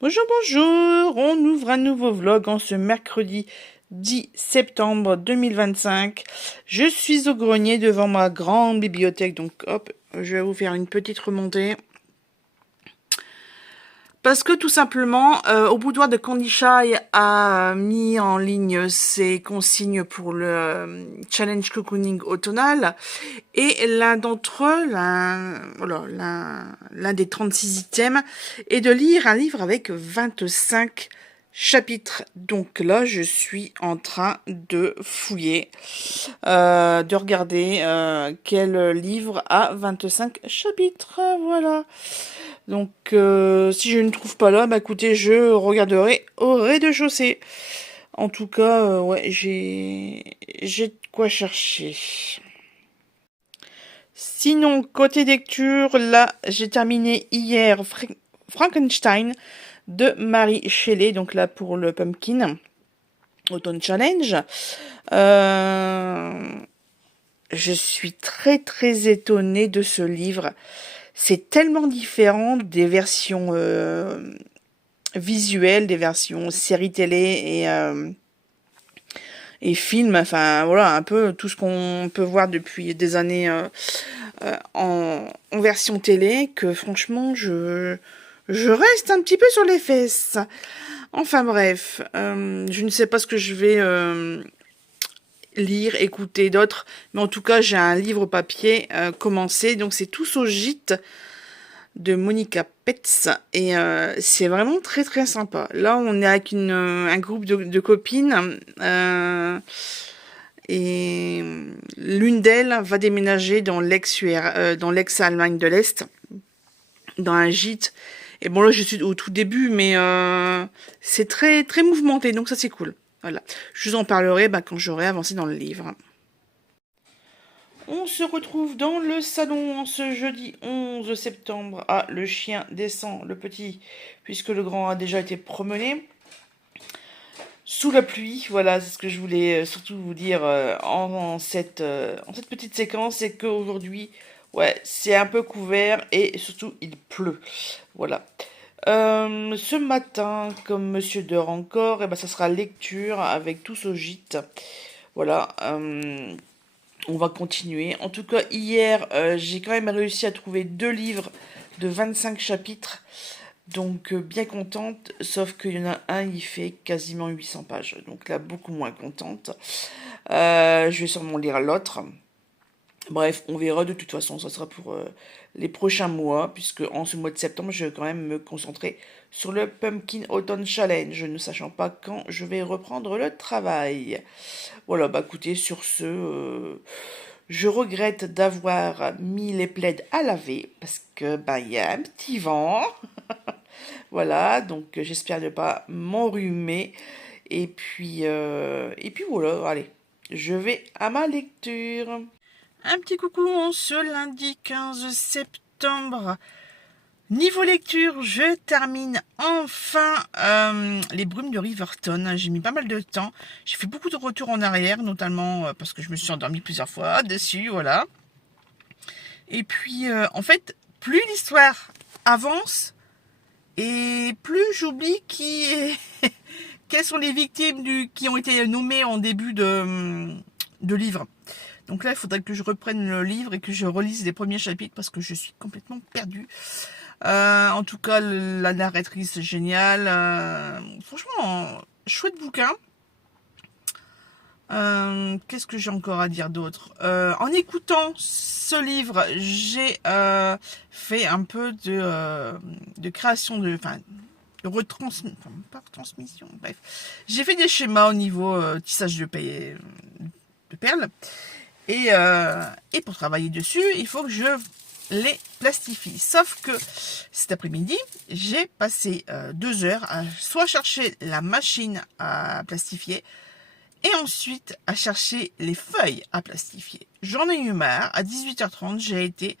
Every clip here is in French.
Bonjour, bonjour, on ouvre un nouveau vlog en ce mercredi 10 septembre 2025. Je suis au grenier devant ma grande bibliothèque, donc hop, je vais vous faire une petite remontée. Parce que tout simplement, au boudoir de Candy Shy a mis en ligne ses consignes pour le challenge cocooning automnal. Et l'un d'entre eux, l'un des 36 items, est de lire un livre avec 25 chapitres. Donc là, je suis en train de fouiller, de regarder quel livre a 25 chapitres. Voilà. Donc, si je ne trouve pas là, bah écoutez, je regarderai au rez-de-chaussée. En tout cas, ouais, j'ai de quoi chercher. Sinon, côté lecture, là, j'ai terminé hier Frankenstein de Mary Shelley, donc là pour le Pumpkin Autumn Challenge. Je suis très très étonnée de ce livre. C'est tellement différent des versions visuelles, des versions séries télé et films. Enfin voilà, un peu tout ce qu'on peut voir depuis des années en version télé, que franchement je reste un petit peu sur les fesses. Enfin bref, je ne sais pas ce que je vais lire, écouter d'autres, mais en tout cas j'ai un livre papier commencé, donc c'est Tous au gîte de Monica Petz, et c'est vraiment très très sympa. Là on est avec un groupe de copines, et l'une d'elles va déménager dans l'ex-Allemagne de l'Est, dans un gîte. Et bon là je suis au tout début, mais c'est très très mouvementé, donc ça c'est cool. Voilà, je vous en parlerai quand j'aurai avancé dans le livre. On se retrouve dans le salon ce jeudi 11 septembre. Ah, le chien descend, le petit, puisque le grand a déjà été promené. Sous la pluie, voilà, c'est ce que je voulais surtout vous dire en cette petite séquence, c'est qu'aujourd'hui, ouais, c'est un peu couvert et surtout il pleut. Voilà. Ce matin, comme Monsieur dort encore, ça sera lecture avec Tous au gîte. Voilà. On va continuer. En tout cas, hier, j'ai quand même réussi à trouver 2 livres de 25 chapitres. Donc, bien contente. Sauf qu'il y en a un, il fait quasiment 800 pages. Donc là, beaucoup moins contente. Je vais sûrement lire l'autre. Bref, on verra. De toute façon, ça sera pour les prochains mois. Puisque en ce mois de septembre, je vais quand même me concentrer sur le Pumpkin Autumn Challenge, ne sachant pas quand je vais reprendre le travail. Voilà, écoutez, sur ce, je regrette d'avoir mis les plaids à laver parce que il y a un petit vent. Voilà, donc j'espère ne pas m'enrhumer. Et puis voilà, allez, je vais à ma lecture. Un petit coucou en ce lundi 15 septembre. Niveau lecture, je termine enfin les brumes de Riverton. J'ai mis pas mal de temps. J'ai fait beaucoup de retours en arrière, notamment parce que je me suis endormie plusieurs fois dessus, voilà. Et puis, en fait, plus l'histoire avance, et plus j'oublie quelles sont les victimes qui ont été nommées en début de livre. Donc là, il faudrait que je reprenne le livre et que je relise les premiers chapitres parce que je suis complètement perdue. En tout cas, la narratrice géniale. Franchement, chouette bouquin. Qu'est-ce que j'ai encore à dire d'autre? En écoutant ce livre, j'ai fait un peu de création de retransmission, pas retransmission, bref. J'ai fait des schémas au niveau tissage de perles. Et pour travailler dessus, il faut que je les plastifie. Sauf que cet après-midi, j'ai passé 2 heures à soit chercher la machine à plastifier et ensuite à chercher les feuilles à plastifier. J'en ai eu marre. À 18h30, j'ai été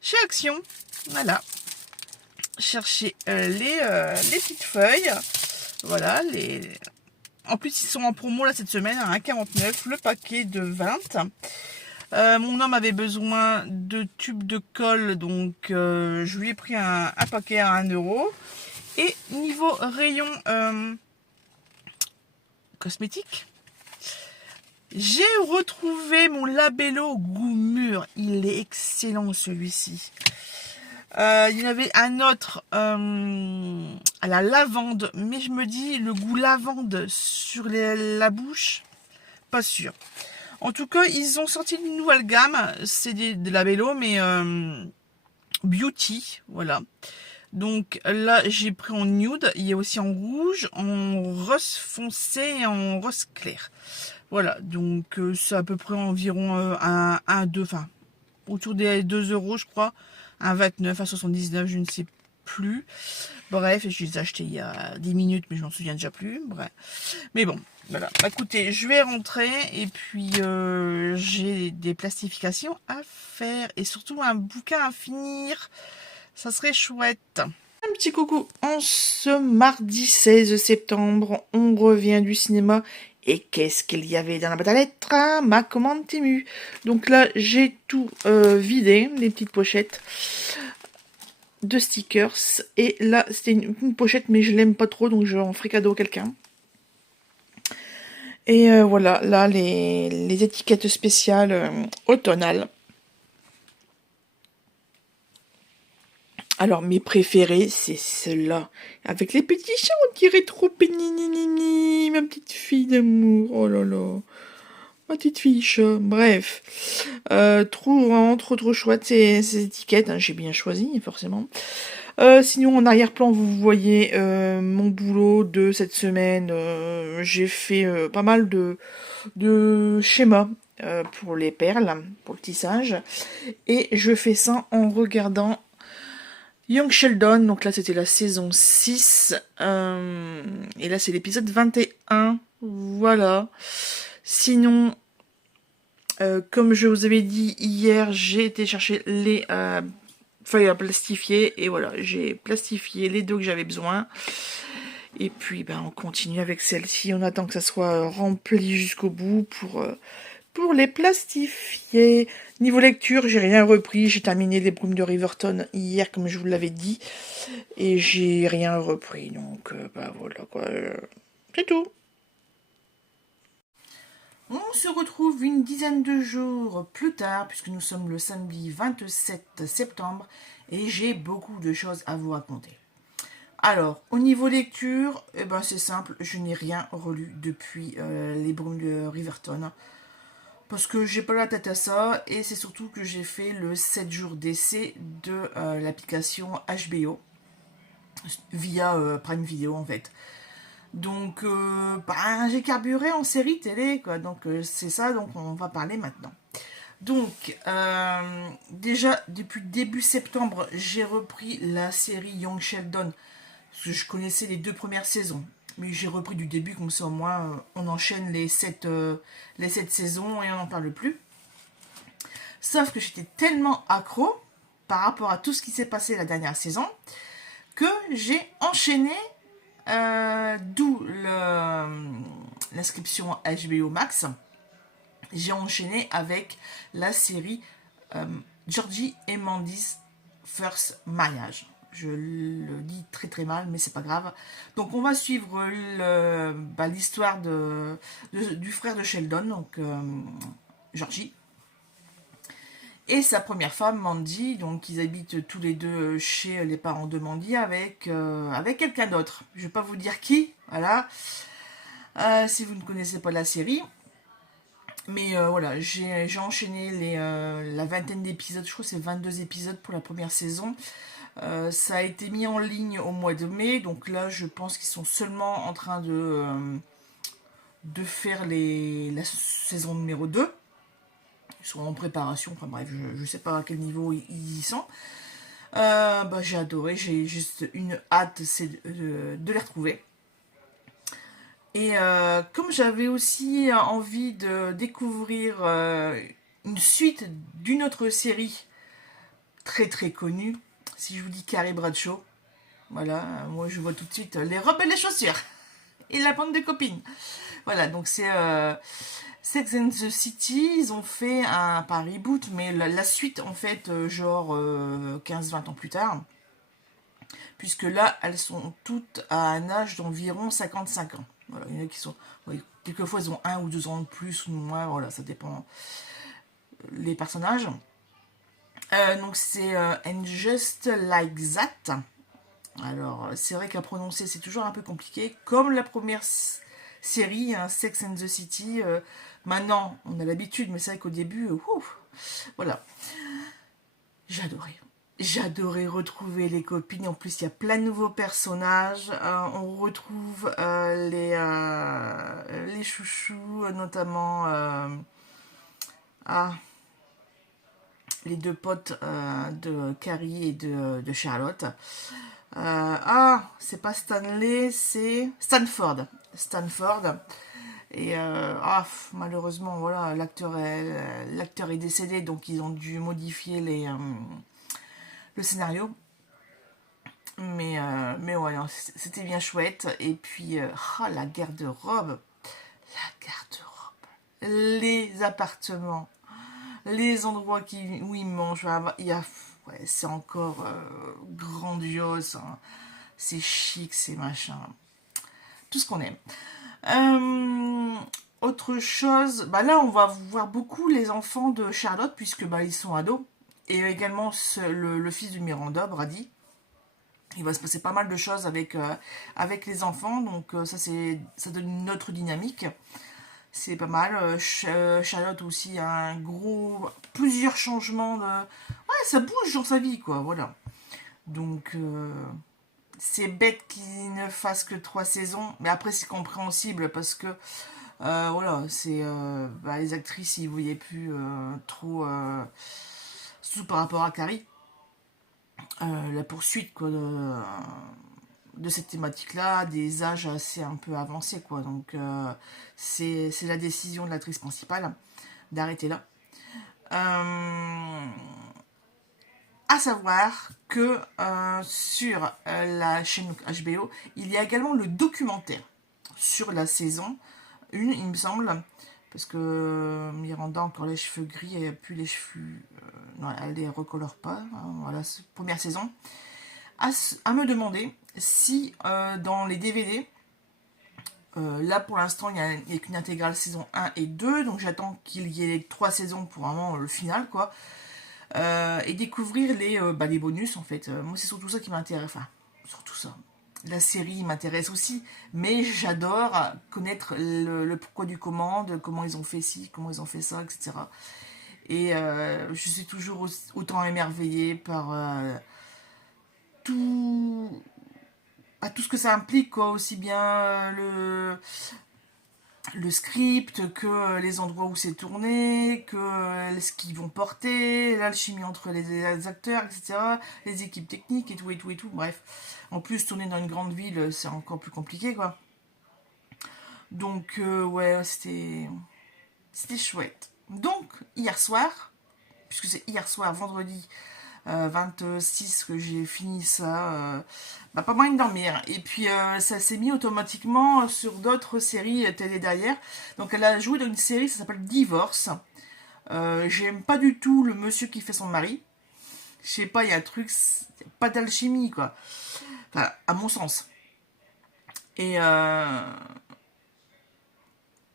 chez Action. Voilà. Chercher les petites feuilles. Voilà. En plus, ils sont en promo là cette semaine à 1,49 le paquet de 20. Mon homme avait besoin de tubes de colle, donc je lui ai pris un paquet à 1 euro. Et niveau rayon cosmétique, j'ai retrouvé mon Labello goût mûr. Il est excellent celui-ci. Il y en avait un autre à la lavande, mais je me dis le goût lavande sur la bouche, pas sûr. En tout cas, ils ont sorti une nouvelle gamme, c'est de Labello, mais beauty, voilà. Donc là, j'ai pris en nude, il y a aussi en rouge, en rose foncé et en rose clair. Voilà, donc c'est à peu près environ un 2, enfin, autour des 2 euros, je crois. Un 29 à 79, je ne sais plus. Bref, je les ai achetés il y a 10 minutes, mais je m'en souviens déjà plus. Bref. Mais bon, voilà. Bah, écoutez, je vais rentrer et puis j'ai des plastifications à faire et surtout un bouquin à finir. Ça serait chouette. Un petit coucou. En ce mardi 16 septembre, on revient du cinéma. Et qu'est-ce qu'il y avait dans la boîte à lettres? Ma commande Temu. Donc là, j'ai tout vidé, les petites pochettes de stickers. Et là, c'était une pochette, mais je l'aime pas trop, donc je en ferai cadeau à quelqu'un. Et voilà, là, les étiquettes spéciales automnales. Alors, mes préférés, c'est ceux-là. Avec les petits chats, on dirait trop pénininini, ma petite fille d'amour. Oh là là. Ma petite fille chat. Bref. Vraiment trop chouette ces étiquettes. Hein. J'ai bien choisi, forcément. Sinon, en arrière-plan, vous voyez mon boulot de cette semaine. J'ai fait pas mal de schémas pour les perles, pour le tissage. Et je fais ça en regardant Young Sheldon, donc là c'était la saison 6, et là c'est l'épisode 21, voilà. Sinon, comme je vous avais dit hier, j'ai été chercher les feuilles à plastifier, et voilà, j'ai plastifié les deux que j'avais besoin. Et puis ben, on continue avec celle-ci, on attend que ça soit rempli jusqu'au bout pour les plastifier. Niveau lecture, j'ai rien repris. J'ai terminé les Brumes de Riverton hier, comme je vous l'avais dit. Et j'ai rien repris. Donc, bah voilà quoi. C'est tout. On se retrouve une dizaine de jours plus tard, puisque nous sommes le samedi 27 septembre. Et j'ai beaucoup de choses à vous raconter. Alors, au niveau lecture, eh ben, c'est simple. Je n'ai rien relu depuis les Brumes de Riverton. Parce que j'ai pas la tête à ça, et c'est surtout que j'ai fait le 7 jours d'essai de l'application HBO via Prime Video en fait. Donc bah, j'ai carburé en série télé quoi, donc c'est ça donc on va parler maintenant. Donc déjà depuis début septembre j'ai repris la série Young Sheldon, parce que je connaissais les 2 premières saisons. Mais j'ai repris du début, comme ça au moins on enchaîne les 7 saisons et on n'en parle plus. Sauf que j'étais tellement accro par rapport à tout ce qui s'est passé la dernière saison que j'ai enchaîné, d'où l'inscription HBO Max. J'ai enchaîné avec la série Georgie et Mandy's First Marriage. Je le dis très très mal, mais c'est pas grave. Donc on va suivre l'histoire du frère de Sheldon, donc Georgie, et sa première femme, Mandy. Donc ils habitent tous les deux chez les parents de Mandy avec quelqu'un d'autre. Je vais pas vous dire qui, voilà. Si vous ne connaissez pas la série. Mais voilà, j'ai enchaîné la vingtaine d'épisodes, je crois que c'est 22 épisodes pour la première saison. Ça a été mis en ligne au mois de mai, donc là je pense qu'ils sont seulement en train de faire la saison numéro 2. Ils sont en préparation, enfin bref, je sais pas à quel niveau ils y sont. Bah, j'ai adoré, j'ai juste une hâte, c'est de les retrouver. Et comme j'avais aussi envie de découvrir une suite d'une autre série très très connue, si je vous dis Carrie Bradshaw, voilà, moi je vois tout de suite les robes et les chaussures et la bande de copines. Voilà, donc c'est Sex and the City, ils ont fait pas un reboot, mais la suite en fait, genre 15-20 ans plus tard. puisque là, elles sont toutes à un âge d'environ 55 ans. Voilà, il y en a qui sont... Oui, quelquefois, ils ont 1 ou 2 ans de plus ou de moins, voilà, ça dépend les personnages. Donc c'est And Just Like That. Alors, c'est vrai qu'à prononcer, c'est toujours un peu compliqué. Comme la première série, hein, Sex and the City. Maintenant, on a l'habitude, mais c'est vrai qu'au début, voilà. J'adorais. J'adorais retrouver les copines. En plus, il y a plein de nouveaux personnages. On retrouve les chouchous, notamment ah, les deux potes de Carrie et de Charlotte. C'est pas Stanley, c'est Stanford. Stanford. Et malheureusement, voilà, l'acteur est décédé, donc ils ont dû modifier le scénario. Mais ouais, non, c'était bien chouette. Et puis, la garde-robe. La garde-robe. Les appartements. Les endroits où ils mangent. Ouais, c'est encore grandiose. Hein. C'est chic, c'est machin. Tout ce qu'on aime. Autre chose, bah là on va voir beaucoup les enfants de Charlotte puisque bah, ils sont ados. Et également le fils de Miranda, Brady. Il va se passer pas mal de choses avec les enfants, donc ça donne une autre dynamique. C'est pas mal. Charlotte aussi a plusieurs changements de... Ouais, ça bouge dans sa vie, quoi, voilà. Donc, c'est bête qu'il ne fasse que 3 saisons, mais après c'est compréhensible parce que, voilà, les actrices, ils voyaient plus trop... surtout par rapport à Carrie. La poursuite, quoi, de cette thématique-là, des âges assez un peu avancés, quoi. Donc, c'est la décision de l'actrice principale d'arrêter là. À savoir que sur la chaîne HBO, il y a également le documentaire sur la saison 1, il me semble, parce que Miranda a encore les cheveux gris, elle n'a plus les cheveux... non, elle les recolore pas, hein, voilà, première saison. À me demander si dans les DVD, là pour l'instant il n'y a qu'une intégrale saison 1 et 2, donc j'attends qu'il y ait les 3 saisons pour vraiment le final, quoi. Et découvrir les bonus en fait. Moi c'est surtout ça qui m'intéresse, enfin surtout ça. La série m'intéresse aussi, mais j'adore connaître le pourquoi du comment, de comment ils ont fait ci, comment ils ont fait ça, etc. Et je suis toujours autant émerveillée par tout, tout ce que ça implique, quoi, aussi bien le script, que les endroits où c'est tourné, que ce qu'ils vont porter, l'alchimie entre les acteurs, etc., les équipes techniques et tout, et tout, et tout, bref. En plus, tourner dans une grande ville, c'est encore plus compliqué, quoi. Donc, ouais, c'était chouette. Donc, hier soir, puisque c'est hier soir, vendredi 26 que j'ai fini ça, pas moyen de dormir. Et puis ça s'est mis automatiquement sur d'autres séries télé derrière. Donc elle a joué dans une série, ça s'appelle Divorce. J'aime pas du tout le monsieur qui fait son mari. Je sais pas, il y a un truc, pas d'alchimie, quoi. Enfin, à mon sens. Et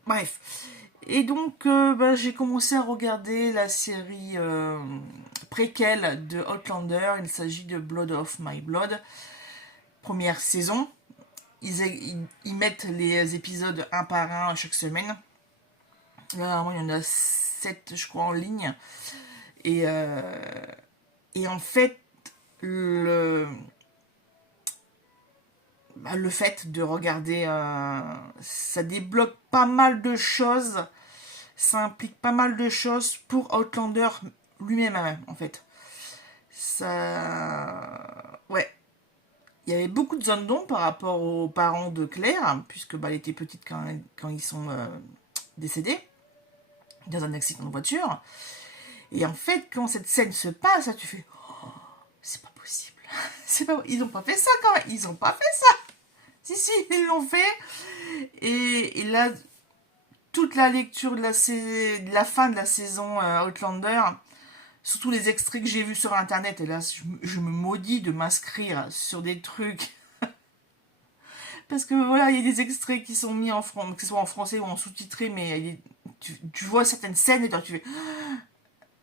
bref. Et donc, j'ai commencé à regarder la série préquelle de Outlander. Il s'agit de Blood of My Blood. Première saison. Ils mettent les épisodes un par un chaque semaine. Là, il y en a 7, je crois, en ligne. Et, et en fait, le fait de regarder, ça débloque pas mal de choses. Ça implique pas mal de choses pour Outlander lui-même, en fait. Ça... Ouais. Il y avait beaucoup de zones d'ombre par rapport aux parents de Claire, puisque elle était petite quand ils sont décédés, dans un accident de voiture. Et en fait, quand cette scène se passe, là, tu fais... Oh, c'est pas possible. Ils n'ont pas fait ça, quand même. Ils n'ont pas fait ça. Si, ils l'ont fait. Et là, toute la lecture de la fin de la saison Outlander surtout les extraits que j'ai vus sur internet, et là je me maudis de m'inscrire sur des trucs. Parce que voilà, il y a des extraits qui sont mis en France, que ce soit en français ou en sous-titré, mais tu vois certaines scènes et toi tu fais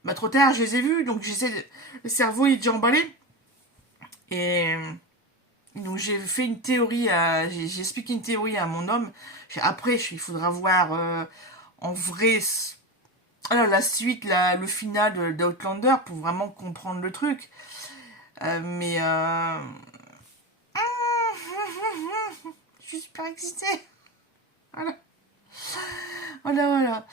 bah trop tard, je les ai vus, donc le cerveau il est déjà emballé. Et donc j'ai fait une théorie, j'ai expliqué une théorie à mon homme. Après, il faudra voir en vrai alors, la suite, le final d'Outlander pour vraiment comprendre le truc. Mais je suis super excitée. Voilà. Voilà,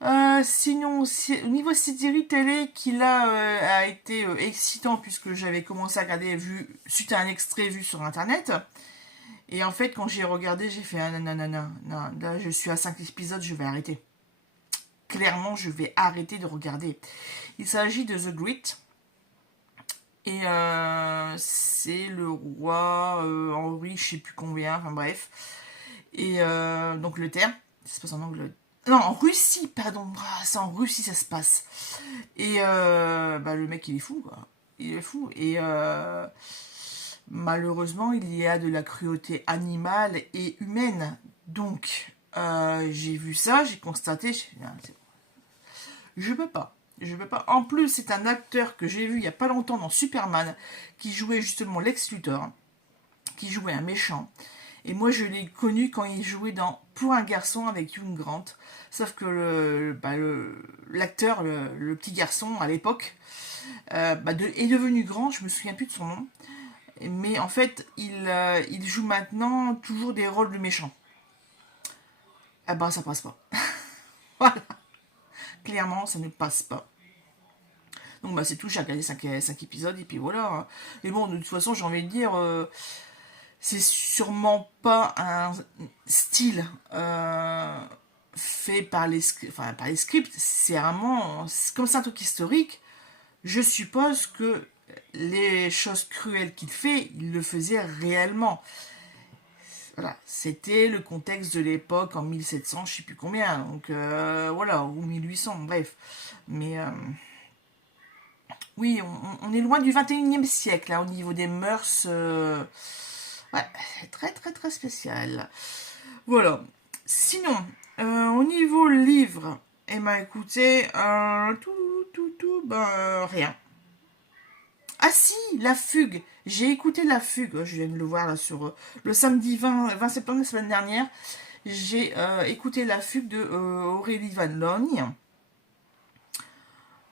voilà. Sinon, au niveau série télé, qui là a été excitant puisque j'avais commencé à regarder suite à un extrait vu sur internet. Et en fait, quand j'ai regardé, j'ai fait ah, non, non, non, non, non, là je suis à 5 épisodes, je vais arrêter. Clairement, je vais arrêter de regarder. Il s'agit de The Great. Et c'est le roi Henri, je sais plus combien, enfin bref. Et donc le terme, ça se passe en Angleterre. Non, en Russie, pardon. Ah, c'est en Russie, ça se passe. Et bah, le mec, il est fou, quoi. Il est fou. Et malheureusement, il y a de la cruauté animale et humaine. Donc, j'ai vu ça, j'ai constaté. Je peux pas. Je peux pas. En plus, c'est un acteur que j'ai vu il y a pas longtemps dans Superman, qui jouait justement Lex Luthor, qui jouait un méchant. Et moi, je l'ai connu quand il jouait dans Pour un garçon avec Hugh Grant. Sauf que l'acteur, le petit garçon à l'époque, est devenu grand. Je me souviens plus de son nom. Mais en fait, il joue maintenant toujours des rôles de méchant. Ah bah, ça passe pas. Voilà. Clairement, ça ne passe pas. Donc bah c'est tout, j'ai regardé 5 épisodes et puis voilà. Et bon, de toute façon, j'ai envie de dire, c'est sûrement pas un style fait par par les scripts. C'est vraiment, comme c'est un truc historique, je suppose que les choses cruelles qu'il fait, il le faisait réellement. Voilà, c'était le contexte de l'époque en 1700, je sais plus combien, donc voilà, ou 1800, bref. Mais oui, on est loin du 21e siècle, là, au niveau des mœurs. Ouais, très très très spécial. Voilà. Sinon, au niveau livre, eh ben écoutez, rien. Ah si, La Fugue. J'ai écouté La Fugue. Je viens de le voir là sur le samedi 20 septembre, la semaine dernière. J'ai écouté La Fugue de Aurélie Van Logne.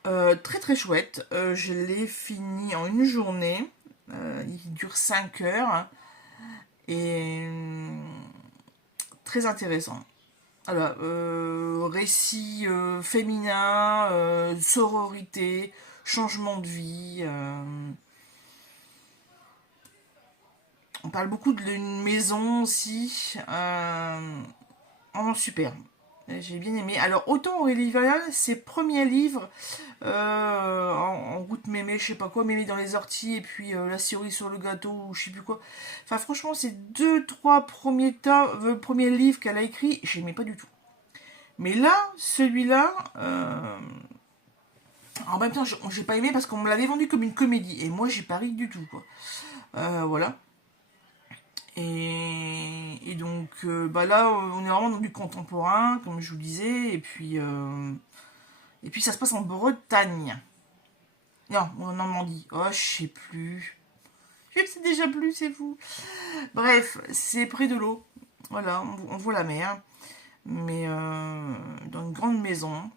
Très très chouette. Je l'ai fini en une journée. Il dure 5 heures. Et très intéressant. Alors, récit féminin, sororité, changement de vie. On parle beaucoup d'une maison aussi. Oh, super. J'ai bien aimé. Alors, autant Aurélie Valal, ses premiers livres, en route mémé, je sais pas quoi, mémé dans les orties, et puis la cerise sur le gâteau, ou je sais plus quoi. Enfin, franchement, ces deux, trois premiers livres qu'elle a écrits, j'aimais pas du tout. Mais là, celui-là, en même temps, j'ai pas aimé parce qu'on me l'avait vendu comme une comédie, et moi, j'ai pas ri du tout, quoi. Voilà. Et donc, bah là, on est vraiment dans du contemporain, comme je vous disais, et puis ça se passe en Bretagne. Non, en Normandie. Oh, je sais plus. Je sais déjà plus, c'est fou. Bref, c'est près de l'eau. Voilà, on voit la mer. Mais dans une grande maison,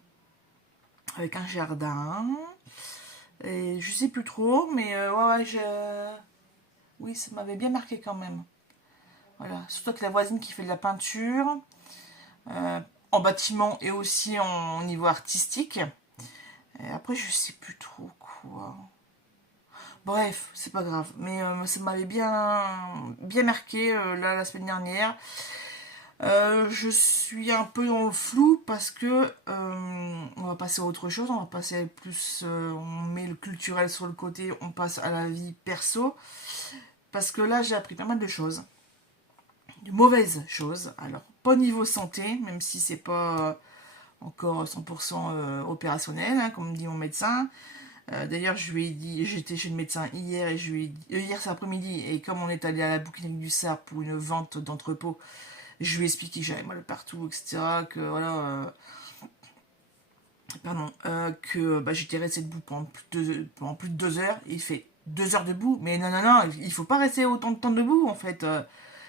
avec un jardin. Et je sais plus trop, mais oui, ça m'avait bien marqué quand même. Voilà, surtout avec la voisine qui fait de la peinture, euh, en bâtiment et aussi en niveau artistique. Et après, je sais plus trop quoi. Bref, c'est pas grave. Mais ça m'avait bien marqué là la semaine dernière. Je suis un peu dans le flou parce que on va passer à autre chose. On va passer plus. On met le culturel sur le côté. On passe à la vie perso. Parce que là, j'ai appris pas mal de choses. De mauvaises choses. Alors, pas niveau santé, même si c'est pas encore 100% opérationnel, hein, comme dit mon médecin. D'ailleurs, je lui ai dit, j'étais chez le médecin hier, et je lui ai dit, hier cet après-midi, et comme on est allé à la bouquinerie du Sar pour une vente d'entrepôt, je lui ai expliqué que j'avais mal partout, etc. Que voilà, pardon, que bah, j'étais resté debout pendant plus de 2 heures. Il fait 2 heures debout, mais non, non, non, il faut pas rester autant de temps debout en fait.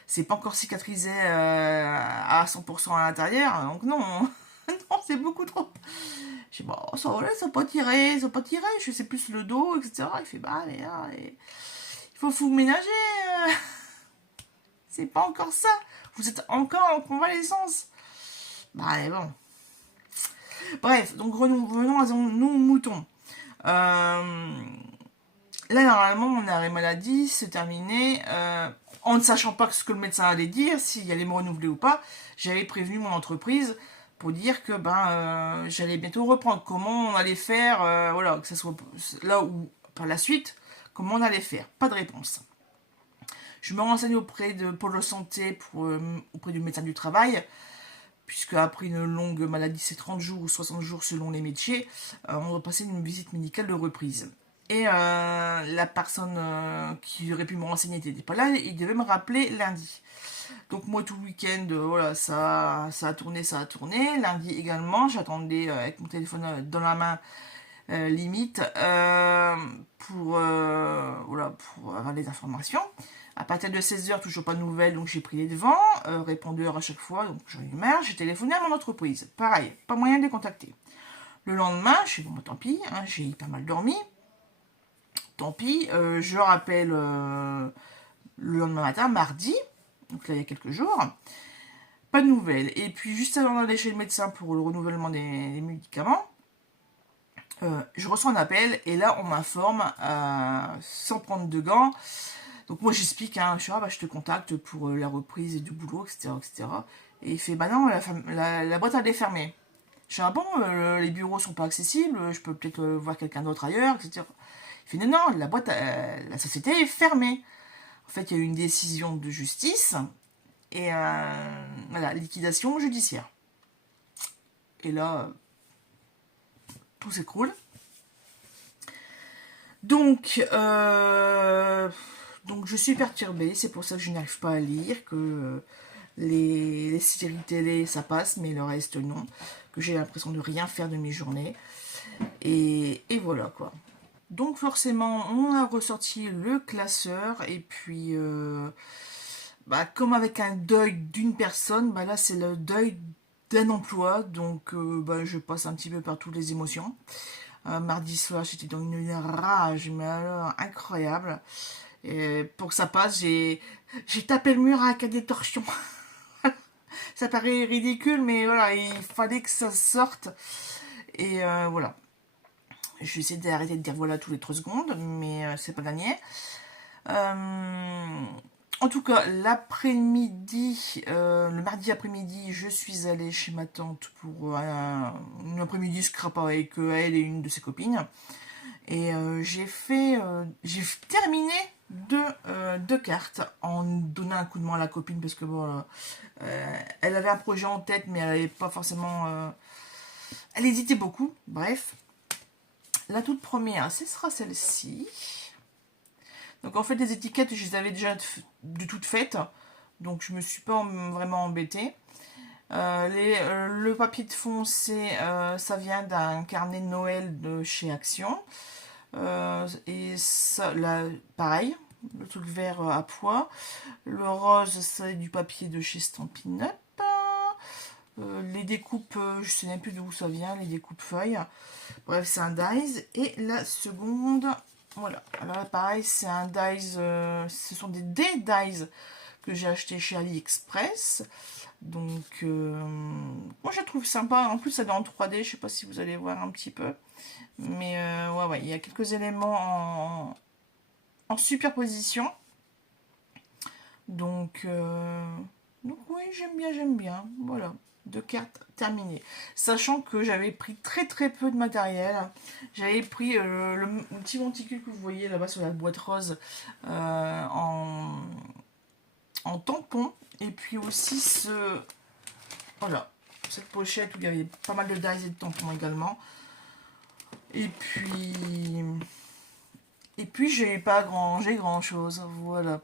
C'est pas encore cicatrisé à 100% à l'intérieur, donc non, non, c'est beaucoup trop. Je dis, bon, ça va, ça va pas tirer, ça va pas tirer, je sais plus le dos, etc. Il fait, bah, allez, allez, il faut vous ménager, c'est pas encore ça, vous êtes encore en convalescence. Bah, allez, bon. Bref, donc revenons à nos moutons. Euh, Là, normalement, mon arrêt maladie se terminait en ne sachant pas ce que le médecin allait dire, s'il allait me renouveler ou pas. J'avais prévenu mon entreprise pour dire que j'allais bientôt reprendre. Comment on allait faire, voilà, que ce soit là ou par la suite, comment on allait faire. Pas de réponse. Je me renseigne auprès de Pôle Santé auprès du médecin du travail, puisque après une longue maladie, c'est 30 jours ou 60 jours selon les métiers, on doit passer une visite médicale de reprise. Et la personne qui aurait pu me renseigner n'était pas là, il devait me rappeler lundi. Donc moi tout le week-end, voilà, ça a tourné, ça a tourné. Lundi également, j'attendais avec mon téléphone dans la main, limite, voilà, pour avoir les informations. À partir de 16h, toujours pas de nouvelles, donc j'ai pris les devants, répondeur à chaque fois, donc j'en ai eu marre, j'ai téléphoné à mon entreprise. Pareil, pas moyen de les contacter. Le lendemain, je suis bon, tant pis, hein, j'ai pas mal dormi, tant pis, je rappelle le lendemain matin, mardi, donc là il y a quelques jours, pas de nouvelles. Et puis juste avant d'aller chez le médecin pour le renouvellement des médicaments, je reçois un appel et là on m'informe, sans prendre de gants. Donc moi j'explique, hein, je te contacte pour la reprise du boulot, etc., etc. Et il fait, bah non, la boîte elle est fermée. Je dis, ah bon, les bureaux sont pas accessibles, je peux peut-être voir quelqu'un d'autre ailleurs, etc. Il fait, non, non, la société est fermée. En fait, il y a eu une décision de justice et voilà, liquidation judiciaire. Et là, tout s'écroule. Donc, donc je suis perturbée, c'est pour ça que je n'arrive pas à lire, que les séries télé ça passe, mais le reste non, que j'ai l'impression de rien faire de mes journées. Et voilà quoi. Donc forcément, on a ressorti le classeur, et puis, comme avec un deuil d'une personne, là c'est le deuil d'un emploi, donc je passe un petit peu par toutes les émotions. Mardi soir, j'étais dans une rage, mais alors incroyable. Et pour que ça passe, j'ai tapé le mur avec des torsions. Ça paraît ridicule, mais voilà, il fallait que ça sorte. Et voilà. Je vais essayer d'arrêter de dire voilà tous les 3 secondes, mais c'est pas gagné. En tout cas, l'après-midi, le mardi après-midi, je suis allée chez ma tante pour un après-midi scrap avec elle et une de ses copines. Et j'ai terminé deux cartes en donnant un coup de main à la copine parce que bon, elle avait un projet en tête, mais elle avait pas forcément, elle hésitait beaucoup. Bref, la toute première, ce sera celle-ci. Donc en fait, les étiquettes, je les avais déjà de toutes faites, donc je me suis pas vraiment embêtée. Le papier de fond, ça vient d'un carnet de Noël de chez Action. Et ça, là, pareil, le truc vert à pois. Le rose, c'est du papier de chez Stampin' Up. Les découpes, je sais même plus d'où ça vient, les découpes feuilles. Bref, c'est un dies. Et la seconde, voilà. Alors là, pareil, c'est un dies, ce sont des dies que j'ai acheté chez AliExpress. Donc, moi je trouve sympa. En plus, ça est en 3D. Je sais pas si vous allez voir un petit peu. Mais ouais, il y a quelques éléments en superposition. Donc oui, j'aime bien. Voilà, 2 cartes terminées. Sachant que j'avais pris très très peu de matériel. J'avais pris le petit monticule que vous voyez là-bas sur la boîte rose en tampon. Et puis aussi voilà, cette pochette où il y avait pas mal de dies et de tampons également. Et puis... Et puis, j'ai pas rangé grand-chose. Voilà.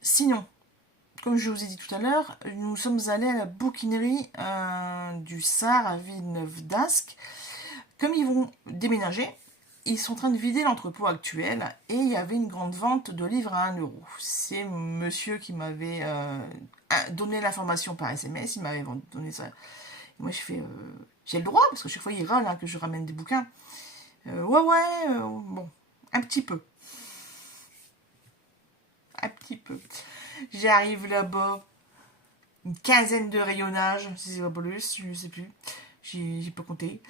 Sinon, comme je vous ai dit tout à l'heure, nous sommes allés à la bouquinerie du Sar à Villeneuve-d'Ascq. Comme ils vont déménager, ils sont en train de vider l'entrepôt actuel et il y avait une grande vente de livres à 1 euro. C'est monsieur qui m'avait donné l'information par SMS, il m'avait donné ça. Et moi, je fais, j'ai le droit, parce que chaque fois, il râle que je ramène des bouquins. Ouais, bon, un petit peu. Un petit peu. J'arrive là-bas, une quinzaine de rayonnages, si c'est pas plus, je sais plus. J'ai pas compté.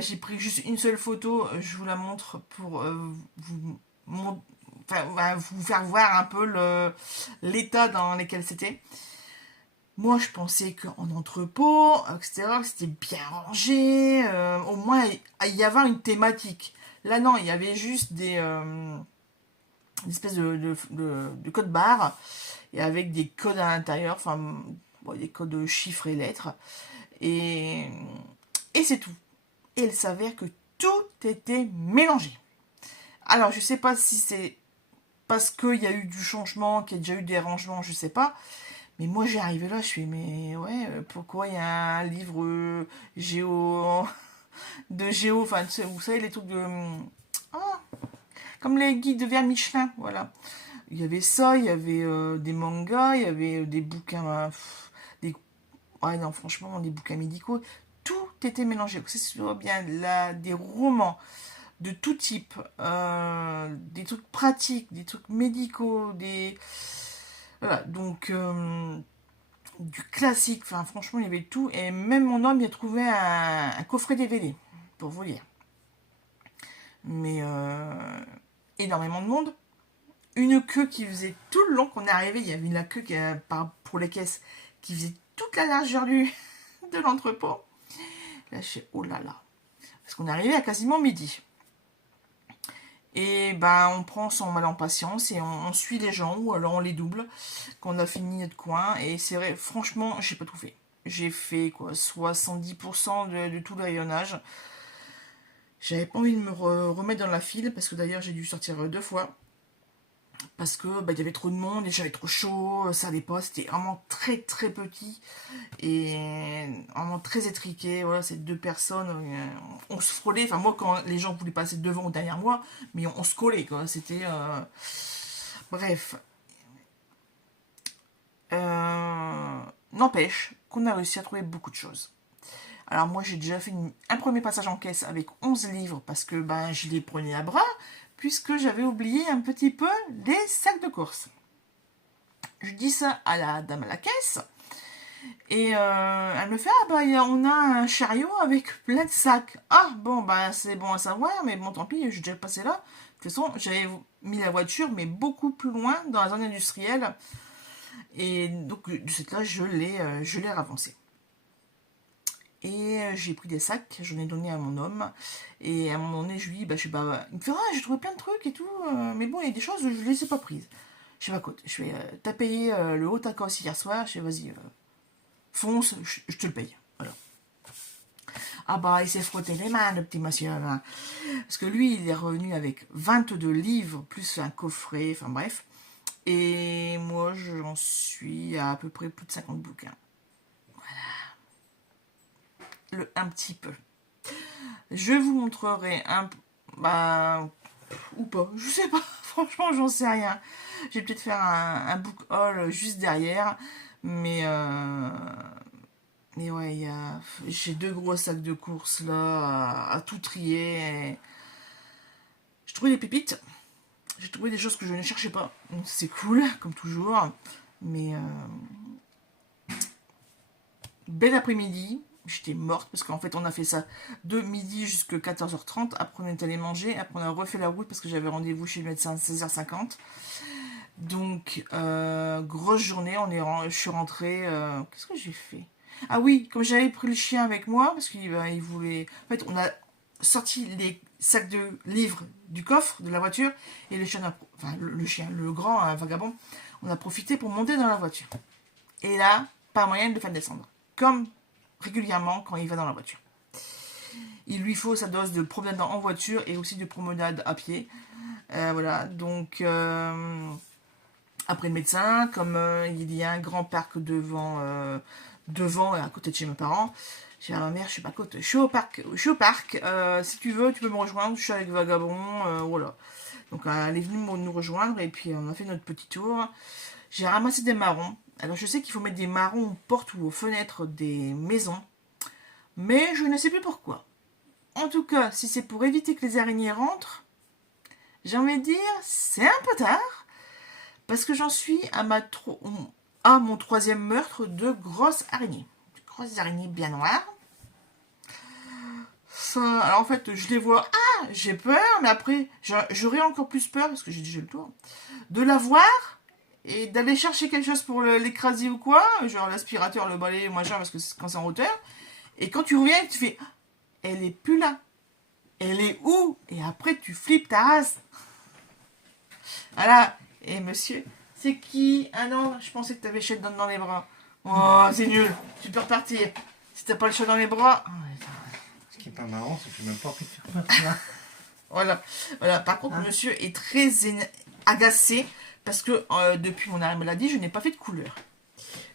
J'ai pris juste une seule photo, je vous la montre pour vous, enfin, vous faire voir un peu l'état dans lequel c'était. Moi, je pensais qu'en entrepôt, etc., c'était bien rangé. Au moins, il y avait une thématique. Là, non, il y avait juste une espèce de code barre et avec des codes à l'intérieur, enfin, bon, des codes de chiffres et lettres. Et, et c'est tout. Et il s'avère que tout était mélangé. Alors, je sais pas si c'est parce qu'il y a eu du changement, qu'il y a déjà eu des rangements, je sais pas. Mais moi, j'ai arrivé là, je suis, mais ouais, pourquoi il y a un livre géo, de géo, enfin, vous savez, les trucs de. Ah, comme les guides de vers Michelin, voilà. Il y avait ça, il y avait des mangas, il y avait des bouquins, des, ouais, non, franchement, des bouquins médicaux. Tout était mélangé, que ce soit bien là, des romans de tout type, des trucs pratiques, des trucs médicaux, des. Voilà, donc du classique, enfin franchement il y avait tout, et même mon homme il a trouvé un coffret DVD, pour vous dire. Mais énormément de monde, une queue qui faisait tout le long qu'on est arrivé, il y avait la queue pour les caisses qui faisait toute la largeur de l'entrepôt. Là je sais, oh là là, parce qu'on est arrivé à quasiment midi. Et ben on prend son mal en patience et on suit les gens ou alors on les double quand on a fini notre coin. Et c'est vrai, franchement, j'ai pas tout fait. J'ai fait quoi, 70% de tout le rayonnage. J'avais pas envie de me remettre dans la file parce que d'ailleurs j'ai dû sortir 2 fois parce que bah, il y avait trop de monde et j'avais trop chaud, ça allait pas, c'était vraiment très très petit et vraiment très étriqué. Voilà, ces 2 personnes, on se frôlait. Enfin, moi, quand les gens voulaient passer devant ou derrière moi, mais on se collait, quoi. C'était. Bref. N'empêche qu'on a réussi à trouver beaucoup de choses. Alors, moi, j'ai déjà fait un premier passage en caisse avec 11 livres parce que ben, je les prenais à bras, puisque j'avais oublié un petit peu les sacs de course. Je dis ça à la dame à la caisse. Et elle me fait, ah bah on a un chariot avec plein de sacs. Ah bon, bah c'est bon à savoir, mais bon tant pis, j'ai déjà passé là. De toute façon, j'avais mis la voiture, mais beaucoup plus loin dans la zone industrielle. Et donc de cette là, je l'ai ravancé. Et j'ai pris des sacs, j'en ai donné à mon homme. Et à un moment donné, je lui dis, bah je sais pas, il me fait, ah j'ai trouvé plein de trucs et tout, mais bon, il y a des choses, je les ai pas prises. Je sais pas quoi, je fais, t'as payé le haut tacos hier soir, je fais, vas-y, fonce, je te le paye. Voilà. Ah bah, il s'est frotté les mains, le petit monsieur. Là. Parce que lui, il est revenu avec 22 livres, plus un coffret, enfin bref. Et moi, j'en suis à peu près plus de 50 bouquins. Un petit peu. Je vous montrerai un... Bah... Ou pas, je sais pas. Franchement, j'en sais rien. Je vais peut-être faire un book haul juste derrière. Mais ouais, j'ai 2 gros sacs de courses là à tout trier. J'ai trouvé des pépites. J'ai trouvé des choses que je ne cherchais pas. Donc c'est cool, comme toujours. Mais bel après-midi. J'étais morte parce qu'en fait on a fait ça de midi jusqu'à 14h30. Après on est allé manger. Après on a refait la route parce que j'avais rendez-vous chez le médecin à 16h50. Donc grosse journée. Je suis rentrée. Qu'est-ce que j'ai fait? Ah oui, comme j'avais pris le chien avec moi, parce qu'il il voulait... En fait, on a sorti les sacs de livres du coffre de la voiture, et le chien, enfin le chien, le grand vagabond, on a profité pour monter dans la voiture. Et là, pas moyen de le faire descendre. Comme régulièrement quand il va dans la voiture. il lui faut sa dose de promenade en voiture et aussi de promenade à pied. Voilà, donc après le médecin, comme il y a un grand parc devant et à côté de chez mes parents, j'ai dit à ma mère, je suis pas à côté, je suis au parc, si tu veux, tu peux me rejoindre, je suis avec Vagabond, voilà. Donc elle est venue nous rejoindre et puis on a fait notre petit tour. J'ai ramassé des marrons. Alors je sais qu'il faut mettre des marrons aux portes ou aux fenêtres des maisons, mais je ne sais plus pourquoi. En tout cas, si c'est pour éviter que les araignées rentrent, j'ai envie de dire, c'est un peu tard, parce que j'en suis à mon troisième meurtre de grosses araignées. De grosses araignées bien noires. Ça, alors en fait, je les vois, j'ai peur, mais après, j'aurais encore plus peur, parce que j'ai déjà eu le tour, de la voir et d'aller chercher quelque chose pour l'écraser ou quoi, genre l'aspirateur, le balai, machin, parce que quand c'est en hauteur. Et quand tu reviens, tu fais, elle est plus là. Elle est où? Et après, tu flippes ta race. Voilà. Et monsieur, c'est qui? Ah non, je pensais que t'avais Sheldon dans les bras. Oh, c'est nul. Tu peux repartir. Si t'as pas le chat dans les bras. Ce qui est pas marrant, c'est que j'ai même pas envie de faire peur là. Voilà. Voilà. Par contre, monsieur est très agacé parce que depuis mon arrêt maladie, je n'ai pas fait de couleur.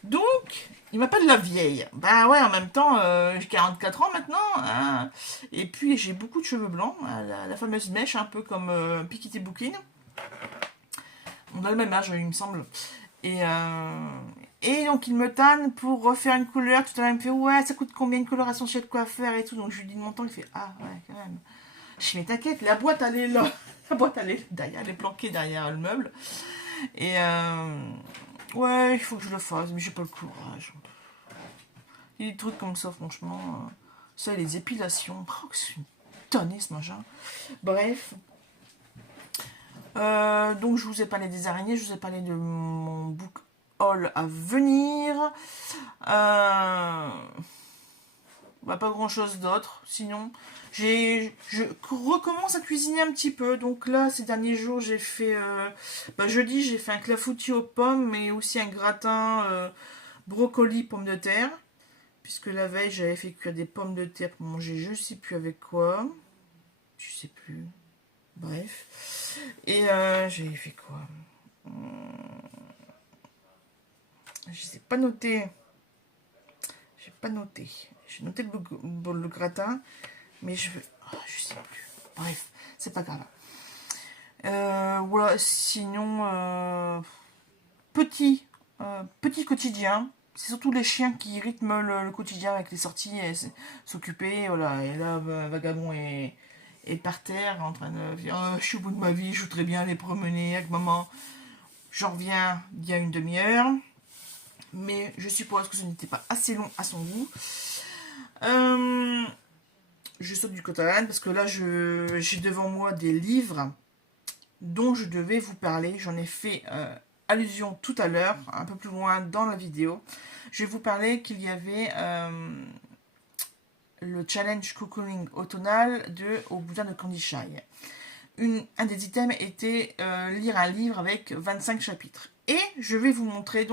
Donc, il m'appelle la vieille. Bah ouais, en même temps, j'ai 44 ans maintenant. Hein. Et puis, j'ai beaucoup de cheveux blancs. Hein, la fameuse mèche, un peu comme Pikiti Boukine. On a le même âge, il me semble. Et donc, il me tanne pour refaire une couleur. Tout à l'heure, il me fait, ouais, ça coûte combien une coloration chez le coiffeur et tout. Donc, je lui dis de mon temps. Il fait, ah ouais, quand même. Je dis, mais t'inquiète, la boîte, elle est là. La boîte, elle est derrière, elle est planquée derrière le meuble. Et ouais, il faut que je le fasse, mais j'ai pas le courage. Il y a des trucs comme ça, franchement. Ça, et les épilations. Oh, que c'est une tannée, ce machin. Bref. Donc, je vous ai parlé des araignées, je vous ai parlé de mon book haul à venir. Bah, pas grand chose d'autre. Sinon, je recommence à cuisiner un petit peu. Donc là, ces derniers jours, j'ai fait. Jeudi, j'ai fait un clafoutis aux pommes, mais aussi un gratin brocoli, pommes de terre. Puisque la veille, j'avais fait cuire des pommes de terre pour manger, je sais plus avec quoi. Je sais plus. Bref. Et j'avais fait quoi? Je sais pas noté. J'ai pas noté. J'ai noté le gratin, mais je sais plus. Bref, c'est pas grave. Voilà, sinon, petit quotidien. C'est surtout les chiens qui rythment le quotidien avec les sorties et s'occuper. Voilà. Et là, Vagabond est par terre en train de dire oh, je suis au bout de ma vie, je voudrais bien aller promener avec maman. J'en reviens il y a une demi-heure. Mais je suppose que ce n'était pas assez long à son goût. Je saute du coq à l'âne parce que là, j'ai devant moi des livres dont je devais vous parler. J'en ai fait allusion tout à l'heure, un peu plus loin dans la vidéo. Je vais vous parler qu'il y avait le challenge cocooning automnal au boudin de Candy Shy. Un des items était lire un livre avec 25 chapitres. Et je vais vous montrer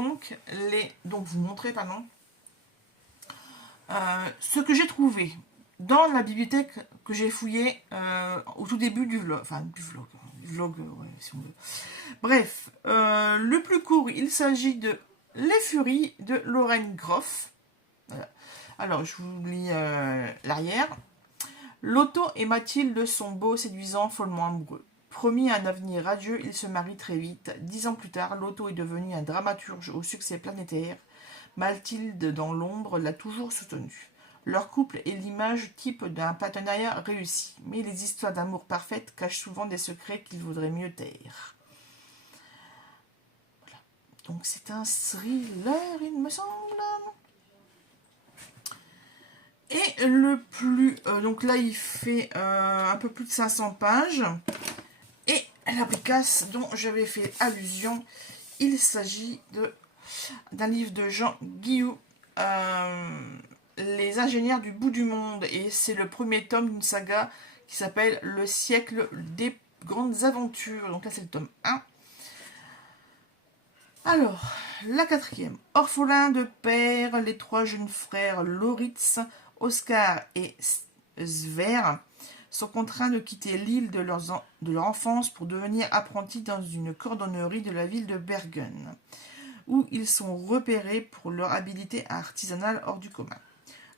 ce que j'ai trouvé dans la bibliothèque que j'ai fouillée au tout début du vlog. Enfin, du vlog, ouais, si on veut. Bref, le plus court, il s'agit de Les Furies de Lorraine Groff. Voilà. Alors, je vous lis l'arrière. Loto et Mathilde sont beaux, séduisants, follement amoureux. Promis à un avenir radieux, ils se marient très vite. 10 ans plus tard, Loto est devenu un dramaturge au succès planétaire. Mathilde, dans l'ombre, l'a toujours soutenu. Leur couple est l'image type d'un partenariat réussi, mais les histoires d'amour parfaites cachent souvent des secrets qu'il vaudrait mieux taire. Voilà. Donc c'est un thriller, il me semble. Et le plus... donc là, il fait un peu plus de 500 pages. Et la Picasse dont j'avais fait allusion, il s'agit d'un livre de Jean Guillou, Les ingénieurs du bout du monde. Et c'est le premier tome d'une saga qui s'appelle Le siècle des grandes aventures. Donc là, c'est le tome 1. Alors, la quatrième. Orphelin de père, les trois jeunes frères Loritz, Oscar et Sver sont contraints de quitter l'île de leur enfance pour devenir apprentis dans une cordonnerie de la ville de Bergen, où ils sont repérés pour leur habileté artisanale hors du commun.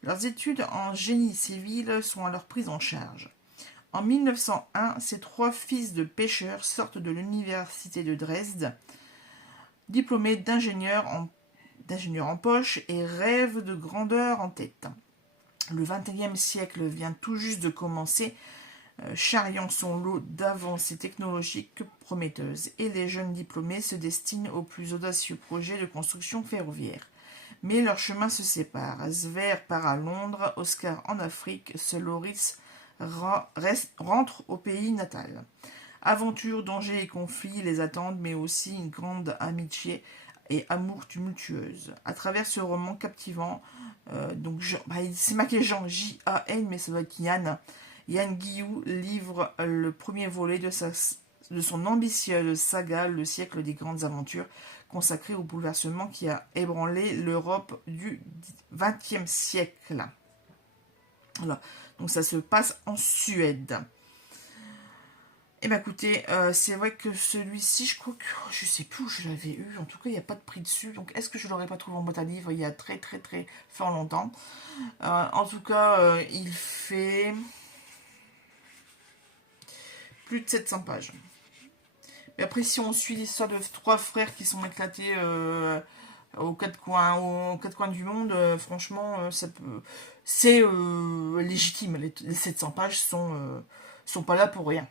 Leurs études en génie civil sont alors prises en charge. En 1901, ces 3 fils de pêcheurs sortent de l'université de Dresde, diplômés d'ingénieurs en poche et rêvent de grandeur en tête. Le XXIe siècle vient tout juste de commencer, charriant son lot d'avancées technologiques prometteuses, et les jeunes diplômés se destinent aux plus audacieux projets de construction ferroviaire. Mais leurs chemins se séparent. Sver part à Londres, Oscar en Afrique, seul Loris rentre au pays natal. Aventures, dangers et conflits les attendent, mais aussi une grande amitié et amour tumultueuse. À travers ce roman captivant, c'est marqué Jean, J-A-N, mais ça doit être Yann. Yann Guillou livre le premier volet de son ambitieuse saga Le siècle des grandes aventures, consacré au bouleversement qui a ébranlé l'Europe du XXe siècle. Voilà. Donc ça se passe en Suède. Eh bien écoutez, c'est vrai que celui-ci, je crois que je sais plus où je l'avais eu. En tout cas, il n'y a pas de prix dessus. Donc est-ce que je ne l'aurais pas trouvé en boîte à livres il y a très très très fort longtemps. En tout cas, il fait plus de 700 pages. Mais après, si on suit l'histoire de 3 frères qui sont éclatés aux quatre coins du monde, franchement, c'est légitime. Les 700 pages sont pas là pour rien.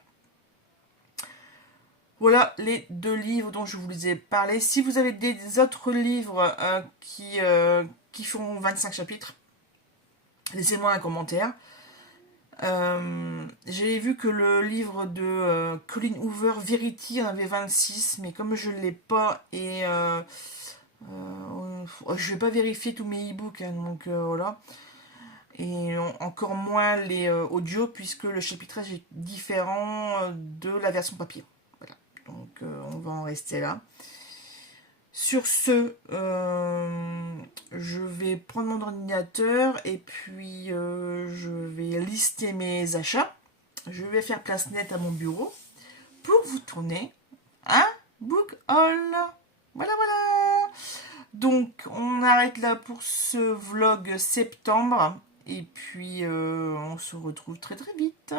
Voilà les 2 livres dont je vous ai parlé. Si vous avez des autres livres qui font 25 chapitres, laissez-moi un commentaire. J'ai vu que le livre de Colleen Hoover, Verity, en avait 26, mais comme je ne l'ai pas et je vais pas vérifier tous mes e-books, hein, donc voilà. Et encore moins les audios, puisque le chapitrage est différent de la version papier. Voilà. Donc on va en rester là. Sur ce, je vais prendre mon ordinateur et puis je vais lister mes achats. Je vais faire place nette à mon bureau pour vous tourner un book haul. Voilà, voilà. Donc, on arrête là pour ce vlog septembre. Et puis, on se retrouve très très vite.